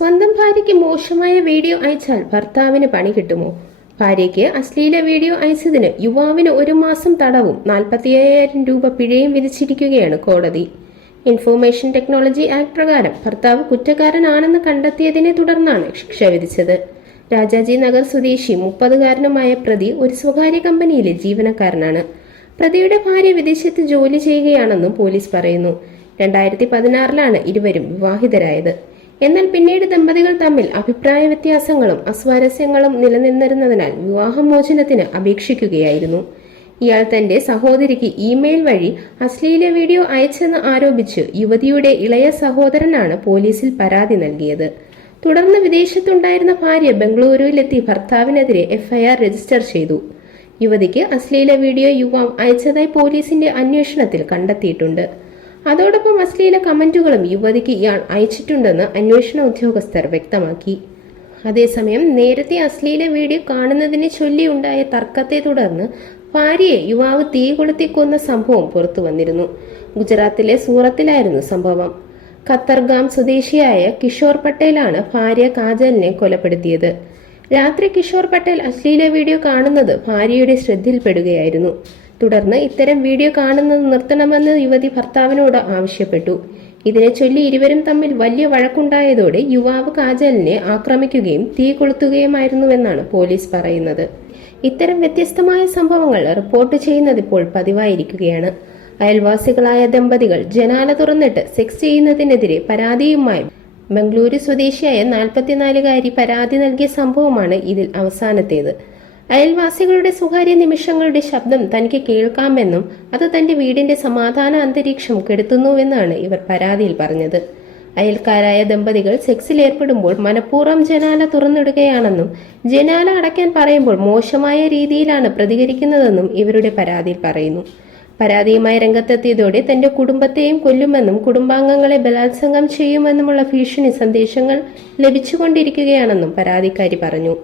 സ്വന്തം ഭാര്യയ്ക്ക് മോശമായ വീഡിയോ അയച്ചാൽ ഭർത്താവിന് പണി കിട്ടുമോ? ഭാര്യയ്ക്ക് അശ്ലീല വീഡിയോ അയച്ചതിന് യുവാവിന് ഒരു മാസം തടവും നാൽപ്പത്തി അയ്യായിരം രൂപ പിഴയും വിധിച്ചിരിക്കുകയാണ് കോടതി. ഇൻഫോർമേഷൻ ടെക്നോളജി ആക്ട് പ്രകാരം ഭർത്താവ് കുറ്റക്കാരനാണെന്ന് കണ്ടെത്തിയതിനെ തുടർന്നാണ് ശിക്ഷ വിധിച്ചത്. രാജാജി നഗർ സ്വദേശി മുപ്പതുകാരനുമായ പ്രതി ഒരു സ്വകാര്യ കമ്പനിയിലെ ജീവനക്കാരനാണ്. പ്രതിയുടെ ഭാര്യ വിദേശത്ത് ജോലി ചെയ്യുകയാണെന്നും പോലീസ് പറയുന്നു. രണ്ടായിരത്തി പതിനാറിലാണ് ഇരുവരും വിവാഹിതരായത്. എന്നാൽ പിന്നീട് ദമ്പതികൾ തമ്മിൽ അഭിപ്രായ വ്യത്യാസങ്ങളും അസ്വാരസ്യങ്ങളും നിലനിന്നിരുന്നതിനാൽ വിവാഹമോചനത്തിന് അപേക്ഷിക്കുകയായിരുന്നു. ഇയാൾ തന്റെ സഹോദരിക്ക് ഇമെയിൽ വഴി അശ്ലീല വീഡിയോ അയച്ചെന്ന് ആരോപിച്ച് യുവതിയുടെ ഇളയ സഹോദരനാണ് പോലീസിൽ പരാതി നൽകിയത്. തുടർന്ന് വിദേശത്തുണ്ടായിരുന്ന ഭാര്യ ബംഗളൂരുവിലെത്തി ഭർത്താവിനെതിരെ എഫ്ഐആർ രജിസ്റ്റർ ചെയ്തു. യുവതിക്ക് അശ്ലീല വീഡിയോ യുവാവ് അയച്ചതായി പോലീസിന്റെ അന്വേഷണത്തിൽ കണ്ടെത്തിയിട്ടുണ്ട്. അതോടൊപ്പം അശ്ലീല കമന്റുകളും യുവതിക്ക് ഇയാൾ അയച്ചിട്ടുണ്ടെന്ന് അന്വേഷണ ഉദ്യോഗസ്ഥർ വ്യക്തമാക്കി. അതേസമയം നേരത്തെ അശ്ലീല വീഡിയോ കാണുന്നതിനെ ചൊല്ലിയുണ്ടായ തർക്കത്തെ തുടർന്ന് ഭാര്യയെ യുവാവ് തീ കൊളുത്തി കൊന്ന സംഭവം പുറത്തു വന്നിരുന്നു. ഗുജറാത്തിലെ സൂറത്തിലായിരുന്നു സംഭവം. ഖത്തർഗാം സ്വദേശിയായ കിഷോർ പട്ടേലാണ് ഭാര്യ കാജലിനെ കൊലപ്പെടുത്തിയത്. രാത്രി കിഷോർ പട്ടേൽ അശ്ലീല വീഡിയോ കാണുന്നത് ഭാര്യയുടെ ശ്രദ്ധയിൽപ്പെടുകയായിരുന്നു. തുടർന്ന് ഇത്തരം വീഡിയോ കാണുന്നത് നിർത്തണമെന്ന് യുവതി ഭർത്താവിനോട് ആവശ്യപ്പെട്ടു. ഇതിനെ ചൊല്ലി ഇരുവരും തമ്മിൽ വലിയ വഴക്കുണ്ടായതോടെ യുവാവ് കാജലിനെ ആക്രമിക്കുകയും തീ കൊളുത്തുകയുമായിരുന്നുവെന്നാണ് പോലീസ് പറയുന്നത്. ഇത്തരം വ്യത്യസ്തമായ സംഭവങ്ങൾ റിപ്പോർട്ട് ചെയ്യുന്നത് ഇപ്പോൾ പതിവായിരിക്കുകയാണ്. അയൽവാസികളായ ദമ്പതികൾ ജനാല തുറന്നിട്ട് സെക്സ് ചെയ്യുന്നതിനെതിരെ പരാതിയുമായി ബംഗളൂരു സ്വദേശിയായ നാൽപ്പത്തിനാലുകാരി പരാതി നൽകിയ സംഭവമാണ് ഇതിൽ അവസാനത്തേത്. അയൽവാസികളുടെ സ്വകാര്യ നിമിഷങ്ങളുടെ ശബ്ദം തനിക്ക് കേൾക്കാമെന്നും അത് തന്റെ വീടിന്റെ സമാധാന അന്തരീക്ഷം കെടുത്തുന്നുവെന്നാണ് ഇവർ പരാതിയിൽ പറഞ്ഞത്. അയൽക്കാരായ ദമ്പതികൾ സെക്സിൽ ഏർപ്പെടുമ്പോൾ മനഃപൂർവം ജനാല തുറന്നിടുകയാണെന്നും ജനാല അടയ്ക്കാൻ പറയുമ്പോൾ മോശമായ രീതിയിലാണ് പ്രതികരിക്കുന്നതെന്നും ഇവരുടെ പരാതിയിൽ പറയുന്നു. പരാതിയുമായി രംഗത്തെത്തിയതോടെ തന്റെ കുടുംബത്തെയും കൊല്ലുമെന്നും കുടുംബാംഗങ്ങളെ ബലാത്സംഗം ചെയ്യുമെന്നുമുള്ള ഭീഷണി സന്ദേശങ്ങൾ ലഭിച്ചുകൊണ്ടിരിക്കുകയാണെന്നും പരാതിക്കാരി പറഞ്ഞു.